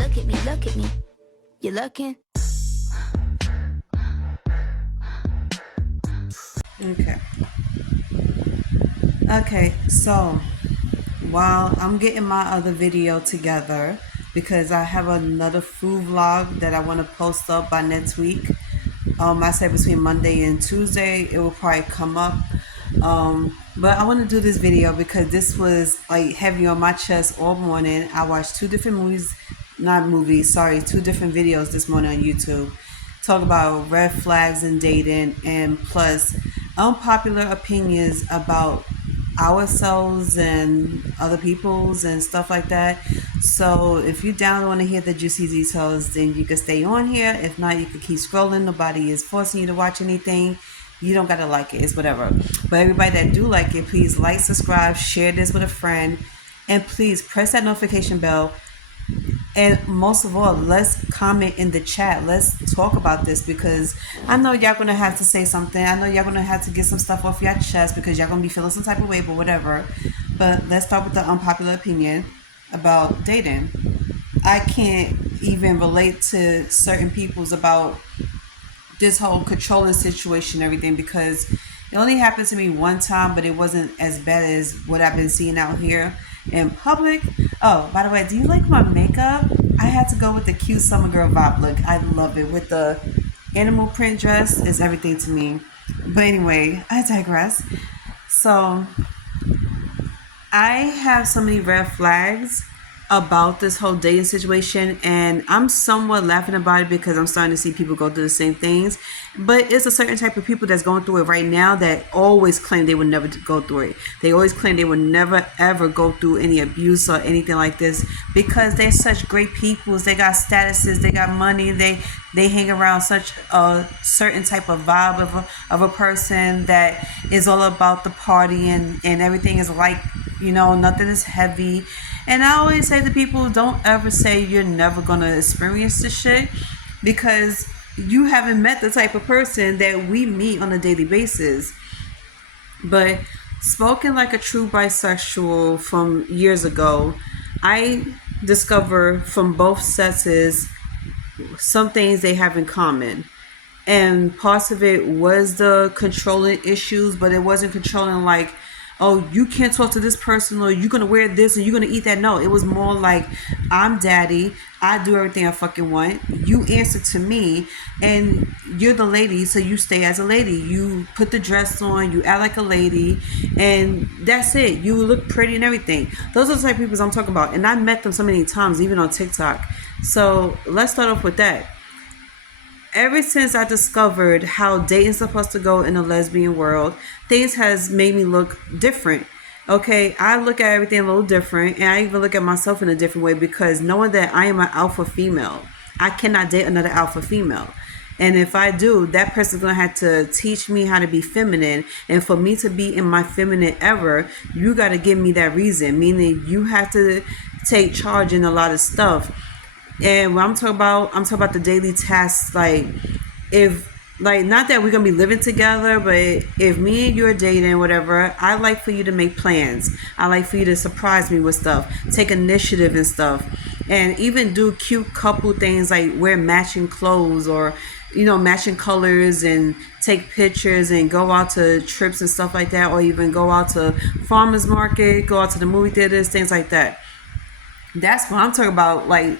Look at me, look at me. You looking? Okay, so while I'm getting my other video together, because I have another food vlog that I want to post up by next week. I said between Monday and Tuesday it will probably come up. But I want to do this video because this was like heavy on my chest all morning. I watched two different two different videos this morning on YouTube. Talk about red flags in dating and plus unpopular opinions about ourselves and other people's and stuff like that. So if you down want to hear the juicy details, then you can stay on here. If not, you can keep scrolling. Nobody is forcing you to watch anything. You don't gotta like it, it's whatever. But everybody that do like it, please like, subscribe, share this with a friend, and please press that notification bell. And most of all, let's comment in the chat. Let's talk about this because I know y'all gonna have to say something. I know y'all gonna have to get some stuff off your chest because y'all gonna be feeling some type of way, but whatever. But let's start with the unpopular opinion about dating. I can't even relate to certain people's about this whole controlling situation and everything because it only happened to me one time, but it wasn't as bad as what I've been seeing out here in public. Oh, by the way, do you like my makeup? I had to go with the cute summer girl vibe look. I love it. With the animal print dress, it's everything to me. But anyway, I digress. So I have so many red flags about this whole dating situation, and I'm somewhat laughing about it because I'm starting to see people go through the same things. But it's a certain type of people that's going through it right now that always claim they would never go through it. They always claim they would never ever go through any abuse or anything like this because they're such great people. They got statuses, they got money, they hang around such a certain type of vibe of a person that is all about the party and everything is like, nothing is heavy. And I always say to people, don't ever say you're never going to experience this shit because you haven't met the type of person that we meet on a daily basis. But spoken like a true bisexual from years ago, I discovered from both sexes some things they have in common. And parts of it was the controlling issues, but it wasn't controlling like, oh, you can't talk to this person or you're going to wear this and you're going to eat that. No, it was more like, I'm daddy. I do everything I fucking want. You answer to me and you're the lady, so you stay as a lady. You put the dress on, you act like a lady, and that's it. You look pretty and everything. Those are the type of people I'm talking about. And I met them so many times, even on TikTok. So let's start off with that. Ever since I discovered how dating's supposed to go in a lesbian world, things has made me look different. Okay, I look at everything a little different, and I even look at myself in a different way because knowing that I am an alpha female, I cannot date another alpha female. And if I do, that person's going to have to teach me how to be feminine. And for me to be in my feminine era, you got to give me that reason, meaning you have to take charge in a lot of stuff. And when I'm talking about the daily tasks, like not that we're gonna be living together, but if me and you are dating, whatever, I like for you to make plans. I like for you to surprise me with stuff, take initiative and stuff, and even do cute couple things like wear matching clothes or matching colors and take pictures and go out to trips and stuff like that, or even go out to farmers market, go out to the movie theaters, things like that. That's what I'm talking about, like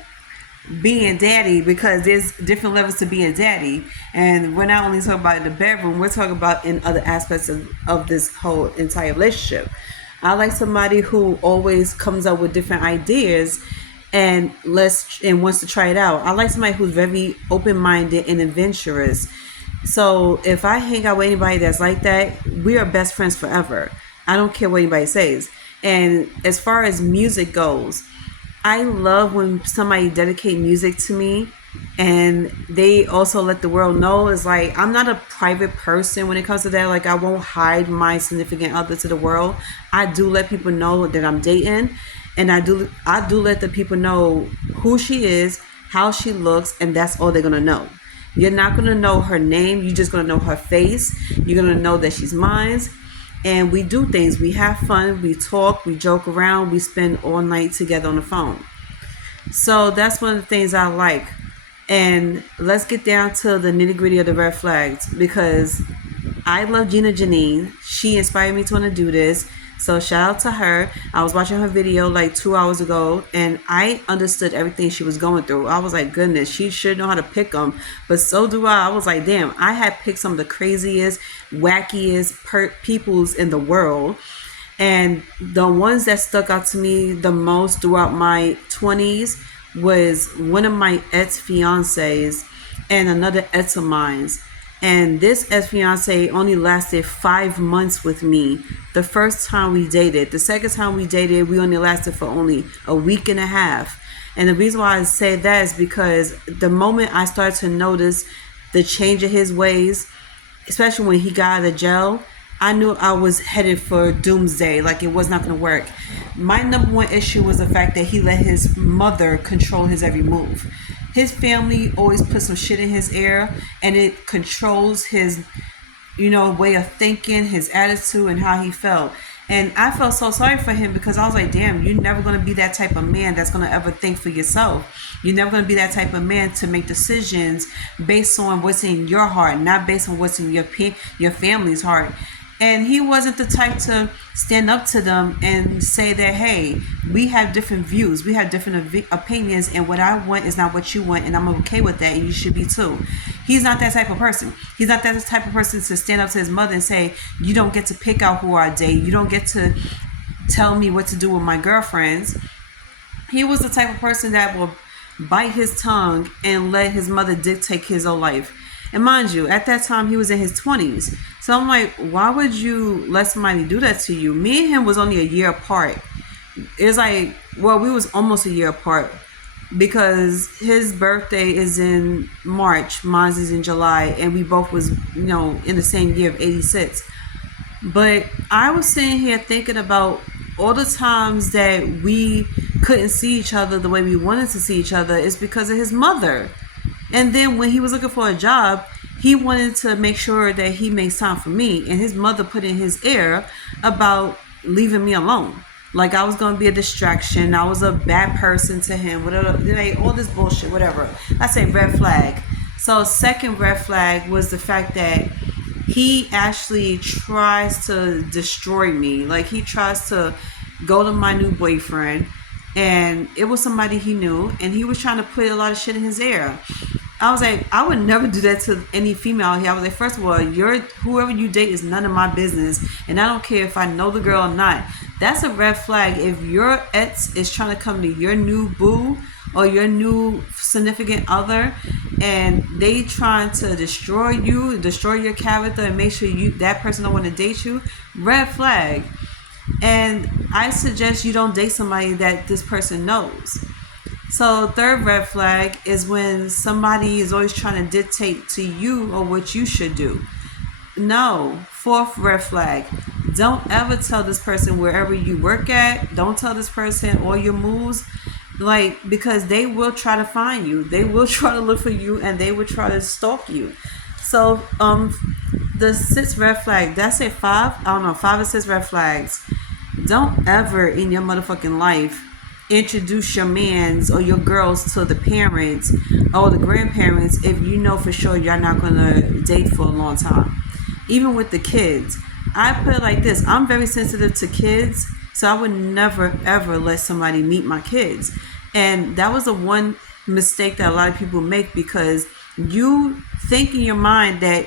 being daddy, because there's different levels to being daddy, and we're not only talking about in the bedroom, we're talking about in other aspects of this whole entire relationship. I like somebody who always comes up with different ideas and wants to try it out. I like somebody who's very open-minded and adventurous. So if I hang out with anybody that's like that, we are best friends forever. I don't care what anybody says. And as far as music goes, I love when somebody dedicate music to me and they also let the world know. It's like, I'm not a private person when it comes to that. Like, I won't hide my significant other to the world. I do let people know that I'm dating, and I do let the people know who she is, how she looks, and that's all they're gonna know. You're not gonna know her name, you're just gonna know her face. You're gonna know that she's mine. And we do things, we have fun, we talk, we joke around, we spend all night together on the phone. So that's one of the things I like. And let's get down to the nitty gritty of the red flags, because I love Gina Janine. She inspired me to want to do this. So shout out to her. I was watching her video like 2 hours ago, and I understood everything she was going through. I was like, goodness, she should know how to pick them. But so do I. I was like, damn, I had picked some of the craziest, wackiest peoples in the world. And the ones that stuck out to me the most throughout my 20s was one of my ex-fiancés and another ex of mine's. And this ex-fiancé only lasted 5 months with me the first time we dated. The second time we dated, we only lasted for only a week and a half. And the reason why I say that is because the moment I started to notice the change of his ways, especially when he got out of jail, I knew I was headed for doomsday. Like, it was not going to work. My number one issue was the fact that he let his mother control his every move. His family always put some shit in his ear, and it controls his, way of thinking, his attitude, and how he felt. And I felt so sorry for him, because I was like, damn, you're never going to be that type of man that's going to ever think for yourself. You're never going to be that type of man to make decisions based on what's in your heart, not based on what's in your family's heart. And he wasn't the type to stand up to them and say that, hey, we have different views, we have different opinions, and what I want is not what you want, and I'm okay with that, and you should be too. He's not that type of person. He's not that type of person to stand up to his mother and say, you don't get to pick out who I date, you don't get to tell me what to do with my girlfriends. He was the type of person that will bite his tongue and let his mother dictate his whole life. And mind you, at that time, he was in his 20s. So I'm like, why would you let somebody do that to you? Me and him was only a year apart. It's like, well, we was almost a year apart, because his birthday is in March, mine is in July, and we both was, in the same year of 86. But I was sitting here thinking about all the times that we couldn't see each other the way we wanted to see each other is because of his mother. And then when he was looking for a job, he wanted to make sure that he made time for me. And his mother put in his ear about leaving me alone. Like I was going to be a distraction. I was a bad person to him. Whatever, all this bullshit, whatever. I say red flag. So second red flag was the fact that he actually tries to destroy me. Like he tries to go to my new boyfriend. And it was somebody he knew. And he was trying to put a lot of shit in his ear. I was like, I would never do that to any female here. I was like, first of all, whoever you date is none of my business. And I don't care if I know the girl or not. That's a red flag. If your ex is trying to come to your new boo or your new significant other, and they trying to destroy you, destroy your character, and make sure that person don't want to date you, red flag. And I suggest you don't date somebody that this person knows. So third red flag is when somebody is always trying to dictate to you or what you should do. No. Fourth red flag. Don't ever tell this person wherever you work at. Don't tell this person all your moves. Because they will try to find you. They will try to look for you, and they will try to stalk you. So the sixth red flag, that's it, 5? I don't know, 5 or 6 red flags. Don't ever in your motherfucking life introduce your mans or your girls to the parents or the grandparents if you know for sure you're not going to date for a long time. Even with the kids. I put it like this. I'm very sensitive to kids, so I would never ever let somebody meet my kids. And that was the one mistake that a lot of people make, because you think in your mind that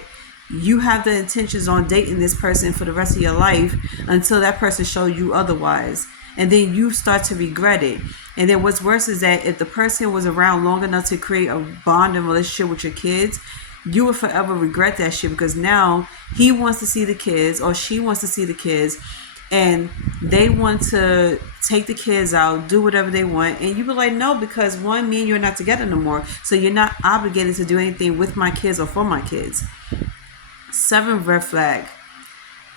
you have the intentions on dating this person for the rest of your life until that person shows you otherwise. And then you start to regret it. And then what's worse is that if the person was around long enough to create a bond and relationship with your kids, you will forever regret that shit, because now he wants to see the kids or she wants to see the kids, and they want to take the kids out, do whatever they want, and you be like, no, because one, me and you are not together no more, so you're not obligated to do anything with my kids or for my kids. 7th red flag.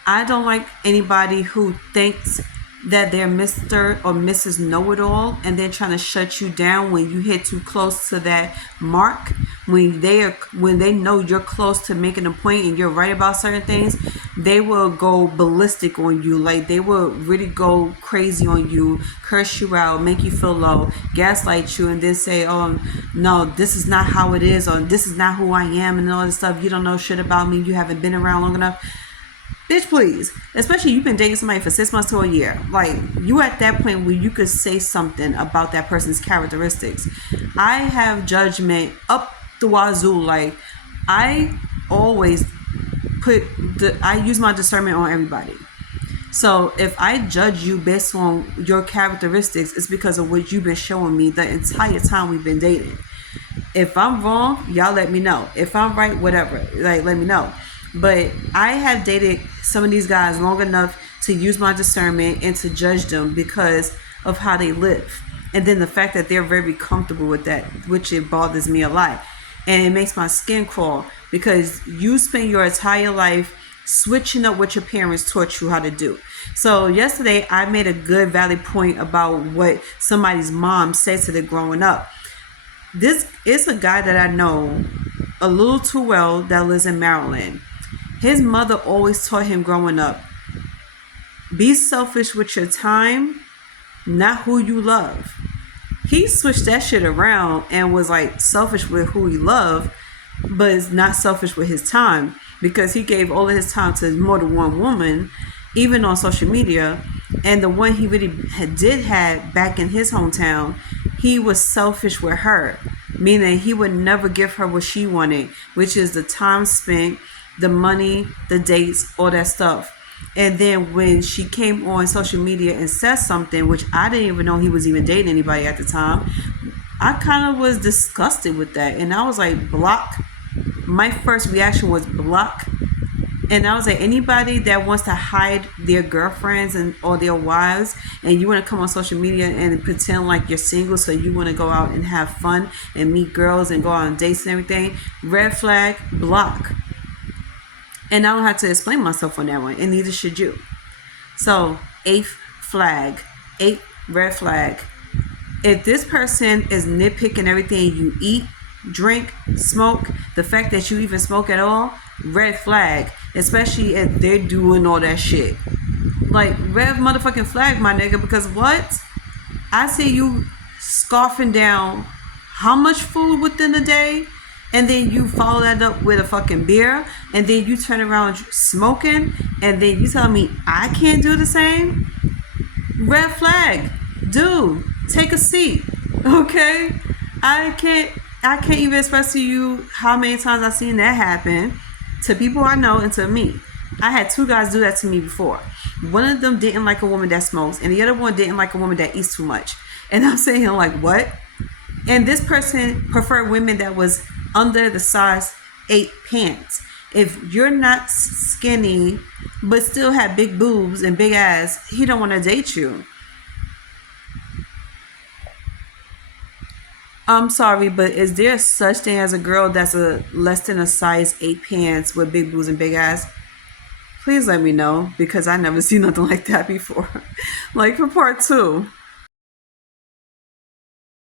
I don't like anybody who thinks that they're Mr. or Mrs. Know-it-all, and they're trying to shut you down when you hit too close to that mark. When they know you're close to making a point and you're right about certain things, they will go ballistic on you. Like, they will really go crazy on you, curse you out, make you feel low, gaslight you, and then say, oh no, this is not how it is, or this is not who I am, and all this stuff. You don't know shit about me, you haven't been around long enough. Bitch, please. Especially you've been dating somebody for 6 months to a year. Like, you at that point where you could say something about that person's characteristics. I have judgment up the wazoo. Like, I always I use my discernment on everybody. So if I judge you based on your characteristics, it's because of what you've been showing me the entire time we've been dating. If I'm wrong, y'all let me know. If I'm right, whatever, like, let me know. But I have dated some of these guys long enough to use my discernment and to judge them because of how they live. And then the fact that they're very comfortable with that, which it bothers me a lot. And it makes my skin crawl because you spend your entire life switching up what your parents taught you how to do. So yesterday I made a good valid point about what somebody's mom said to them growing up. This is a guy that I know a little too well that lives in Maryland. His mother always taught him growing up, be selfish with your time, not who you love. He switched that shit around and was like selfish with who he loved, but is not selfish with his time, because he gave all of his time to more than one woman, even on social media. And the one he really did have back in his hometown, he was selfish with her, meaning he would never give her what she wanted, which is the time spent, the money, the dates, all that stuff. And then when she came on social media and said something, which I didn't even know he was even dating anybody at the time, I kind of was disgusted with that. And I was like, block. My first reaction was block. And I was like, anybody that wants to hide their girlfriends and or their wives, and you want to come on social media and pretend like you're single, so you want to go out and have fun and meet girls and go on dates and everything, red flag, block. And I don't have to explain myself on that one, and neither should you. So, eighth red flag. If this person is nitpicking everything you eat, drink, smoke, the fact that you even smoke at all, red flag. Especially if they're doing all that shit. Like, red motherfucking flag, my nigga, because what? I see you scarfing down how much food within a day, and then you follow that up with a fucking beer, and then you turn around smoking, and then you tell me I can't do the same? Red flag. Dude, take a seat. Okay? I can't even express to you how many times I've seen that happen to people I know and to me. I had two guys do that to me before. One of them didn't like a woman that smokes, and the other one didn't like a woman that eats too much. And I'm saying, like, what? And this person preferred women that was under the size 8 pants. If you're not skinny but still have big boobs and big ass, he don't want to date you. I'm sorry, but is there such thing as a girl that's a less than a size 8 pants with big boobs and big ass? Please let me know, because I never seen nothing like that before. Like, for part 2.